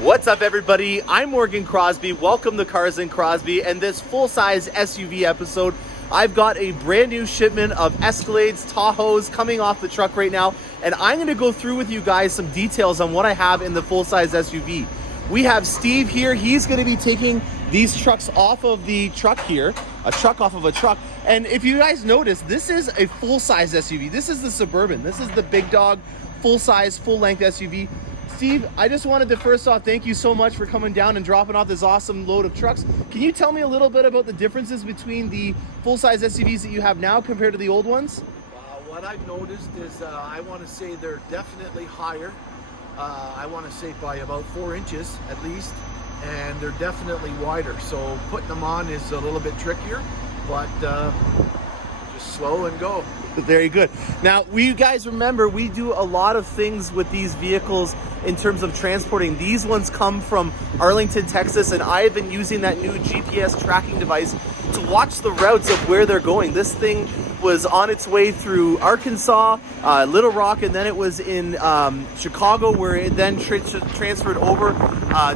What's up, everybody? I'm Morgan Crosbie. Welcome to Cars and Crosbie, and this full-size SUV episode. I've got a brand new shipment of Escalades, Tahoes coming off the truck right now, and I'm going to go through with you guys some details on what I have in the full-size SUV. We have Steve here. He's going to be taking these trucks off of the truck here, a truck off of a truck. And if you guys notice, this is a full-size SUV. This is the Suburban. This is the big dog, full-size, full-length SUV. Steve, I just wanted to first off thank you so much for coming down and dropping off this awesome load of trucks. Can you tell me a little bit about the differences between the full-size SUVs that you have now compared to the old ones? What I've noticed is I want to say they're definitely higher. I want to say by about 4 inches at least, and they're definitely wider. So putting them on is a little bit trickier, but just slow and go. Very good. Now, you guys remember, we do a lot of things with these vehicles in terms of transporting. These ones come from Arlington, Texas, and I've been using that new GPS tracking device to watch the routes of where they're going. This thing was on its way through Arkansas, Little Rock, and then it was in Chicago, where it then transferred over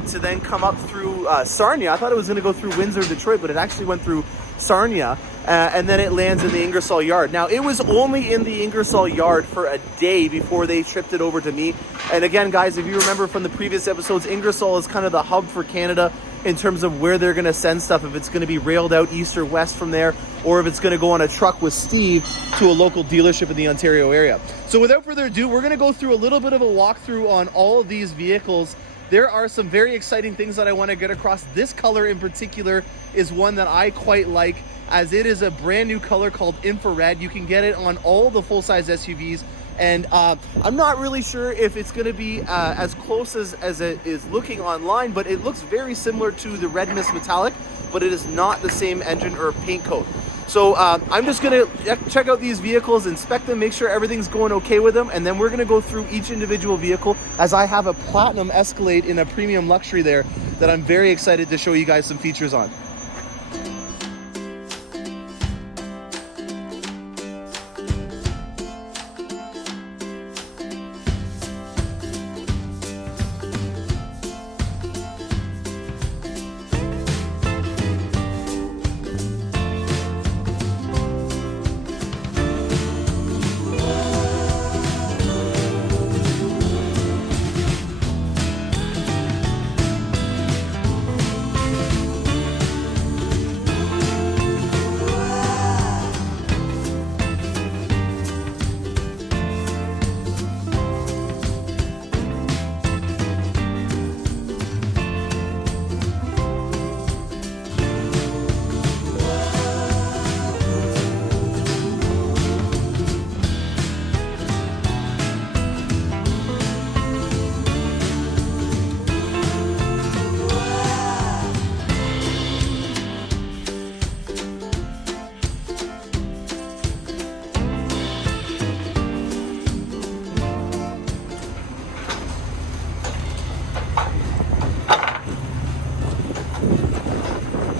to then come up through Sarnia. I thought it was going to go through Windsor, Detroit, but it actually went through Sarnia, and then it lands in the Ingersoll yard. Now, it was only in the Ingersoll yard for a day before they shipped it over to me. And again, guys, if you remember from the previous episodes, Ingersoll is kind of the hub for Canada in terms of where they're going to send stuff, if it's going to be railed out east or west from there, or if it's going to go on a truck with Steve to a local dealership in the Ontario area. So without further ado, we're going to go through a little bit of a walkthrough on all of these vehicles. There are some very exciting things that I want to get across. This color in particular is one that I quite like, as it is a brand new color called infrared. You can get it on all the full-size SUVs, and I'm not really sure if it's going to be as close as it is looking online, but it looks very similar to the Red Mist Metallic, but it is not the same engine or paint coat. So I'm just going to check out these vehicles, inspect them, make sure everything's going okay with them, and then we're going to go through each individual vehicle, as I have a Platinum Escalade in a premium luxury there that I'm very excited to show you guys some features on.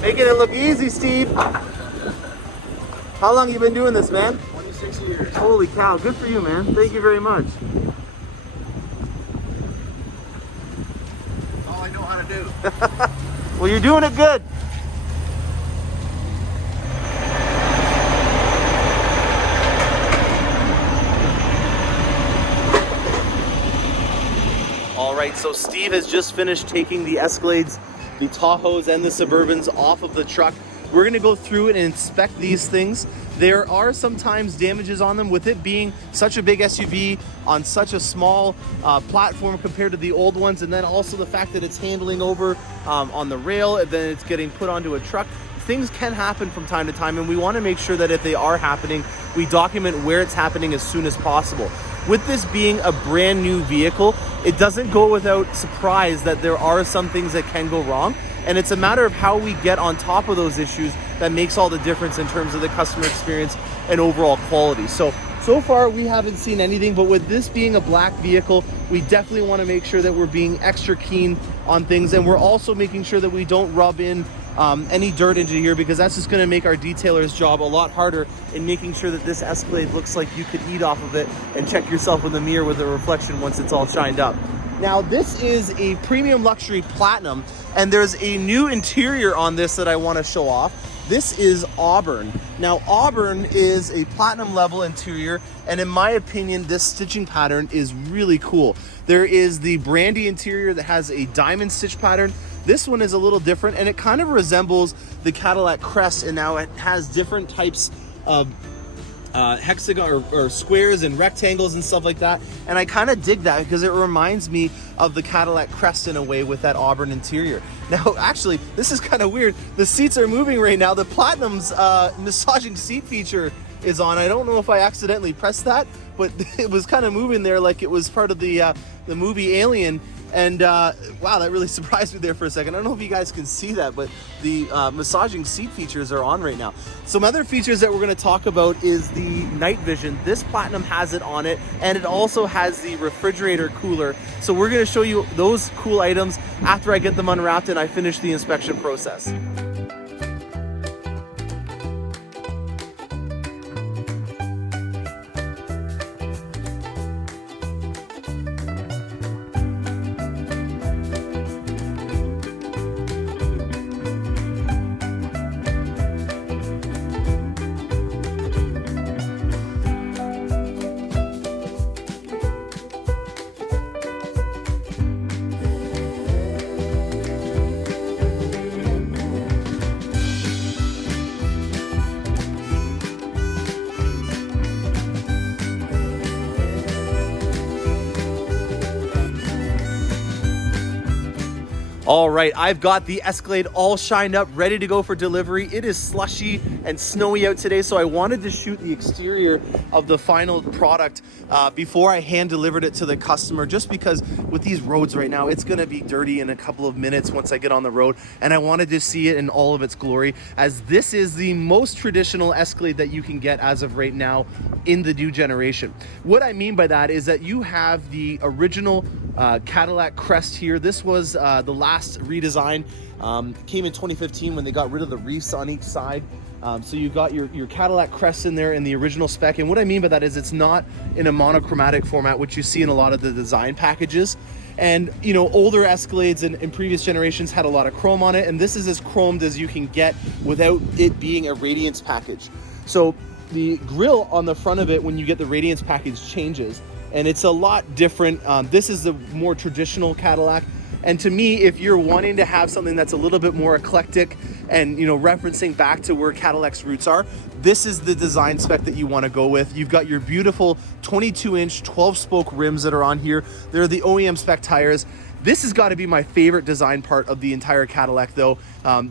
Making it look easy, Steve. How long you been doing this, man? 26 years. Holy cow, good for you, man. Thank you very much. All I know how to do. Well, you're doing it good. All right, so Steve has just finished taking the Escalades, the Tahoes, and the Suburbans off of the truck. We're going to go through it and inspect these things. There are sometimes damages on them, with it being such a big SUV on such a small platform compared to the old ones, and then also the fact that it's handling over on the rail and then it's getting put onto a truck. Things can happen from time to time, and we want to make sure that if they are happening, we document where it's happening as soon as possible. With this being a brand new vehicle, it doesn't go without surprise that there are some things that can go wrong, and it's a matter of how we get on top of those issues that makes all the difference in terms of the customer experience and overall quality. So far we haven't seen anything, but with this being a black vehicle, we definitely want to make sure that we're being extra keen on things, and we're also making sure that we don't rub in any dirt into here, because that's just going to make our detailer's job a lot harder in making sure that this Escalade looks like you could eat off of it and check yourself in the mirror with a reflection once it's all shined up. Now this is a premium luxury platinum, and there's a new interior on this that I want to show off. This is Auburn. Now Auburn is a platinum level interior, and in my opinion this stitching pattern is really cool. There is the brandy interior that has a diamond stitch pattern. This one is a little different, and it kind of resembles the Cadillac crest, and now it has different types of hexagon or squares and rectangles and stuff like that, and I kind of dig that because it reminds me of the Cadillac crest in a way with that Auburn interior. Now actually this is kind of weird, the seats are moving right now. The Platinum's massaging seat feature is on. I don't know if I accidentally pressed that, but it was kind of moving there like it was part of the movie Alien. And wow, that really surprised me there for a second. I don't know if you guys can see that, but the massaging seat features are on right now. Some other features that we're going to talk about is the night vision. This Platinum has it on it, and it also has the refrigerator cooler. So we're going to show you those cool items after I get them unwrapped and I finish the inspection process. All right, I've got the Escalade all shined up, ready to go for delivery. It is slushy and snowy out today, so I wanted to shoot the exterior of the final product before I hand delivered it to the customer, just because with these roads right now, it's gonna be dirty in a couple of minutes once I get on the road, and I wanted to see it in all of its glory, as this is the most traditional Escalade that you can get as of right now in the new generation. What I mean by that is that you have the original Cadillac crest here. This was the last redesign, came in 2015 when they got rid of the reefs on each side. So you've got your Cadillac crest in there in the original spec, and what I mean by that is it's not in a monochromatic format, which you see in a lot of the design packages. And you know, older Escalades in previous generations had a lot of chrome on it, and this is as chromed as you can get without it being a radiance package. So the grille on the front of it, when you get the radiance package, changes, and it's a lot different. This is the more traditional Cadillac. And to me, if you're wanting to have something that's a little bit more eclectic and, you know, referencing back to where Cadillac's roots are, this is the design spec that you want to go with. You've got your beautiful 22-inch 12-spoke rims that are on here. They're the OEM spec tires. This has got to be my favorite design part of the entire Cadillac though.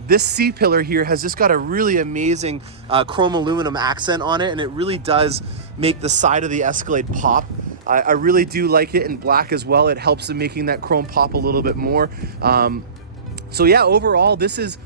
This C-pillar here has just got a really amazing chrome aluminum accent on it, and it really does make the side of the Escalade pop. I really do like it in black as well. It helps in making that chrome pop a little bit more. So yeah, overall, this is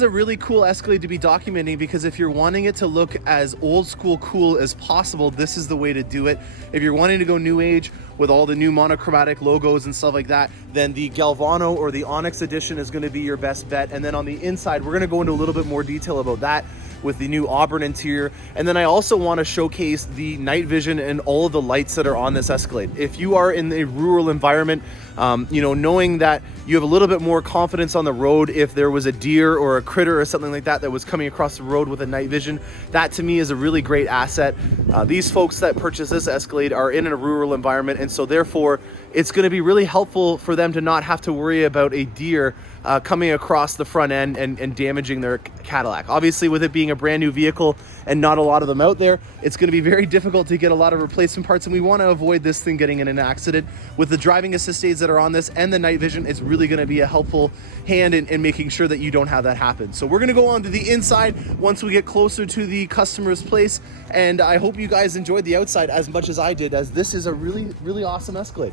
a really cool Escalade to be documenting, because if you're wanting it to look as old school cool as possible, this is the way to do it. If you're wanting to go new age with all the new monochromatic logos and stuff like that, then the Galvano or the Onyx edition is going to be your best bet. And then on the inside, we're going to go into a little bit more detail about that with the new Auburn interior. And then I also want to showcase the night vision and all of the lights that are on this Escalade. If you are in a rural environment, you know, knowing that you have a little bit more confidence on the road if there was a deer or a critter or something like that that was coming across the road with a night vision, that to me is a really great asset. These folks that purchase this Escalade are in a rural environment, and so therefore it's going to be really helpful for them to not have to worry about a deer coming across the front end and damaging their Cadillac. Obviously, with it being a brand new vehicle and not a lot of them out there, it's going to be very difficult to get a lot of replacement parts, and we want to avoid this thing getting in an accident. With the driving assist aids that are on this and the night vision, it's really going to be a helpful hand in making sure that you don't have that happen. So we're going to go on to the inside once we get closer to the customer's place, and I hope you guys enjoyed the outside as much as I did, as this is a really, really awesome Escalade.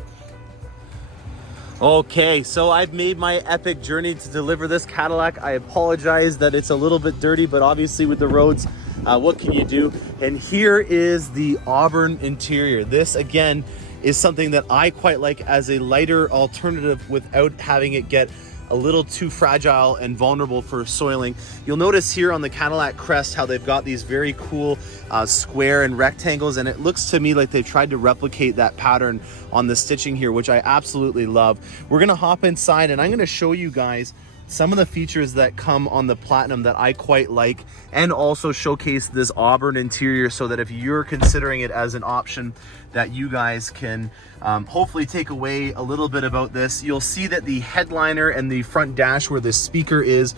Okay, so I've made my epic journey to deliver this Cadillac. I apologize that it's a little bit dirty, but obviously with the roads, what can you do? And here is the Auburn interior. This again is something that I quite like as a lighter alternative without having it get a little too fragile and vulnerable for soiling. You'll notice here on the Cadillac crest how they've got these very cool square and rectangles, and it looks to me like they've tried to replicate that pattern on the stitching here, which I absolutely love. We're gonna hop inside and I'm gonna show you guys some of the features that come on the Platinum that I quite like, and also showcase this Auburn interior so that if you're considering it as an option, that you guys can hopefully take away a little bit about this. You'll see that the headliner and the front dash where the speaker is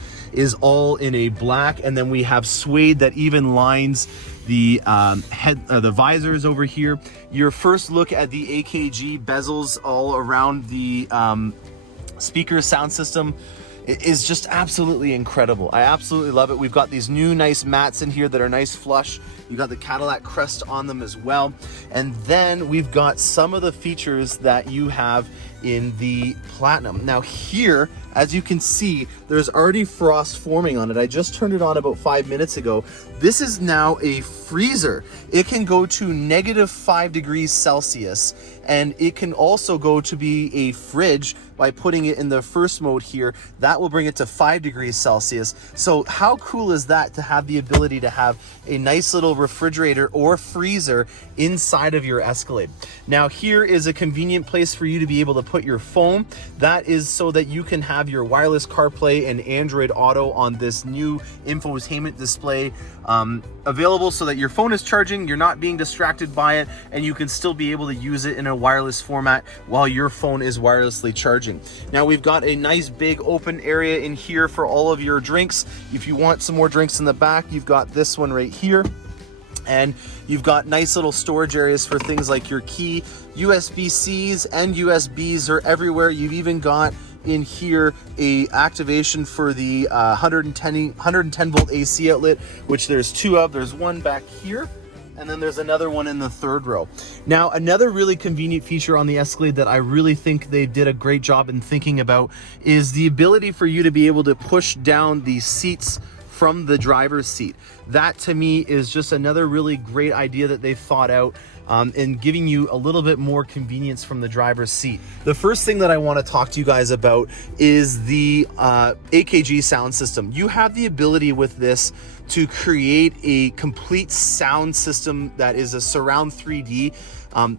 all in a black, and then we have suede that even lines the the visors over here. Your first look at the AKG bezels all around the speaker sound system is just absolutely incredible. I absolutely love it. We've got these new nice mats in here that are nice flush. You got the Cadillac crest on them as well. And then we've got some of the features that you have in the Platinum. Now here, as you can see, there's already frost forming on it. I just turned it on about 5 minutes ago. This is now a freezer. It can go to -5 degrees Celsius, and it can also go to be a fridge by putting it in the first mode here. That will bring it to 5 degrees Celsius. So how cool is that to have the ability to have a nice little refrigerator or freezer inside of your Escalade? Now here is a convenient place for you to be able to put your phone. That is so that you can have your wireless CarPlay and Android Auto on this new infotainment display available, so that your phone is charging, you're not being distracted by it, and you can still be able to use it in a wireless format while your phone is wirelessly charging. Now we've got a nice big open area in here for all of your drinks. If you want some more drinks in the back, you've got this one right here. And you've got nice little storage areas for things like your key. USB-Cs and USBs are everywhere. You've even got in here a activation for the 110 volt AC outlet, which there's two of. There's one back here, and then there's another one in the third row. Now, another really convenient feature on the Escalade that I really think they did a great job in thinking about is the ability for you to be able to push down the seats from the driver's seat. That to me is just another really great idea that they've thought out in giving you a little bit more convenience from the driver's seat. The first thing that I want to talk to you guys about is the AKG sound system. You have the ability with this to create a complete sound system that is a surround 3D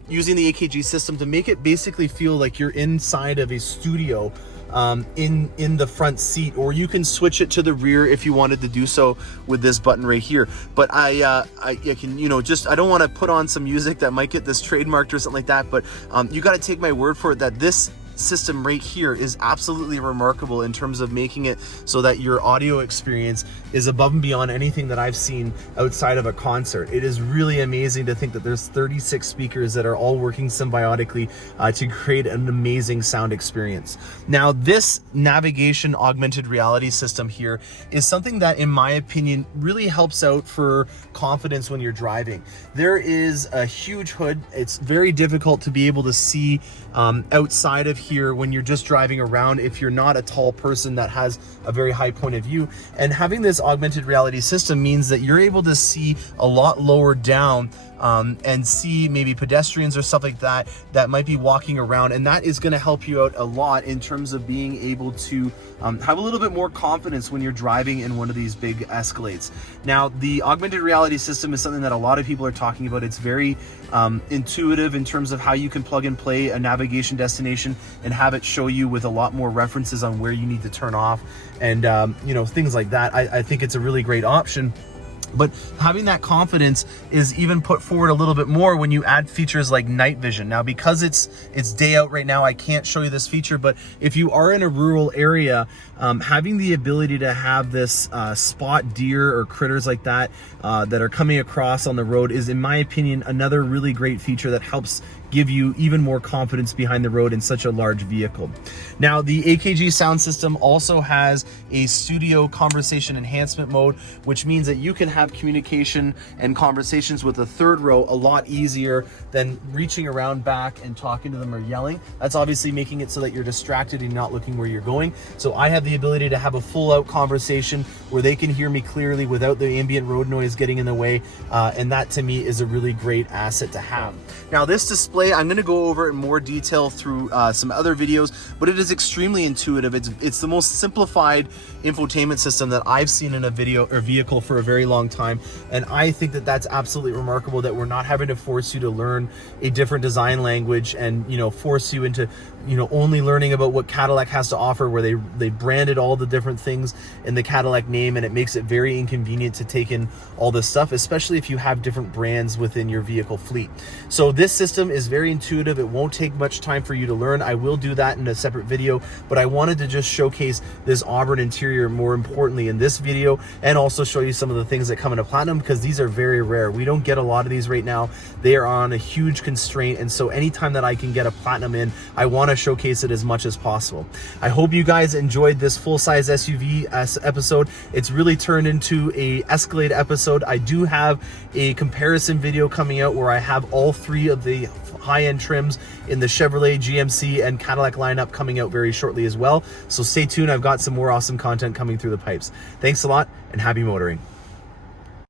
using the AKG system to make it basically feel like you're inside of a studio in the front seat, or you can switch it to the rear if you wanted to do so with this button right here. But I can, you know, just, I don't want to put on some music that might get this trademarked or something like that, but you got to take my word for it that this system right here is absolutely remarkable in terms of making it so that your audio experience is above and beyond anything that I've seen outside of a concert. It is really amazing to think that there's 36 speakers that are all working symbiotically to create an amazing sound experience. Now, this navigation augmented reality system here is something that, in my opinion, really helps out for confidence when you're driving. There is a huge hood. It's very difficult to be able to see outside of here when you're just driving around if you're not a tall person that has a very high point of view. And having this augmented reality system means that you're able to see a lot lower down and see maybe pedestrians or stuff like that that might be walking around, and that is going to help you out a lot in terms of being able to have a little bit more confidence when you're driving in one of these big Escalades. Now, the augmented reality system is something that a lot of people are talking about. It's very intuitive in terms of how you can plug and play a navigation destination and have it show you with a lot more references on where you need to turn off and you know, things like that. I think it's a really great option. But having that confidence is even put forward a little bit more when you add features like night vision. Now, because it's day out right now, I can't show you this feature, but if you are in a rural area, having the ability to have this spot deer or critters like that that are coming across on the road is, in my opinion, another really great feature that helps give you even more confidence behind the road in such a large vehicle. Now, the AKG sound system also has a studio conversation enhancement mode, which means that you can have communication and conversations with the third row a lot easier than reaching around back and talking to them or yelling. That's obviously making it so that you're distracted and not looking where you're going. So I have the ability to have a full out conversation where they can hear me clearly without the ambient road noise getting in the way. And that to me is a really great asset to have. Now, this display display. I'm going to go over it in more detail through some other videos, but it is extremely intuitive. It's the most simplified infotainment system that I've seen in a video or vehicle for a very long time, and I think that that's absolutely remarkable, that we're not having to force you to learn a different design language and, you know, force you into, you know, only learning about what Cadillac has to offer, where they branded all the different things in the Cadillac name, and it makes it very inconvenient to take in all this stuff, especially if you have different brands within your vehicle fleet. So this system is very intuitive. It won't take much time for you to learn. I will do that in a separate video, but I wanted to just showcase this Auburn interior more importantly in this video, and also show you some of the things that come in a Platinum, because these are very rare. We don't get a lot of these right now. They are on a huge constraint, and so anytime that I can get a Platinum in, I want to showcase it as much as possible. I hope you guys enjoyed this full-size SUV episode. It's really turned into a Escalade episode. I do have a comparison video coming out where I have all three of the high-end trims in the Chevrolet, GMC, and Cadillac lineup coming out very shortly as well. So stay tuned. I've got some more awesome content coming through the pipes. Thanks a lot, and happy motoring.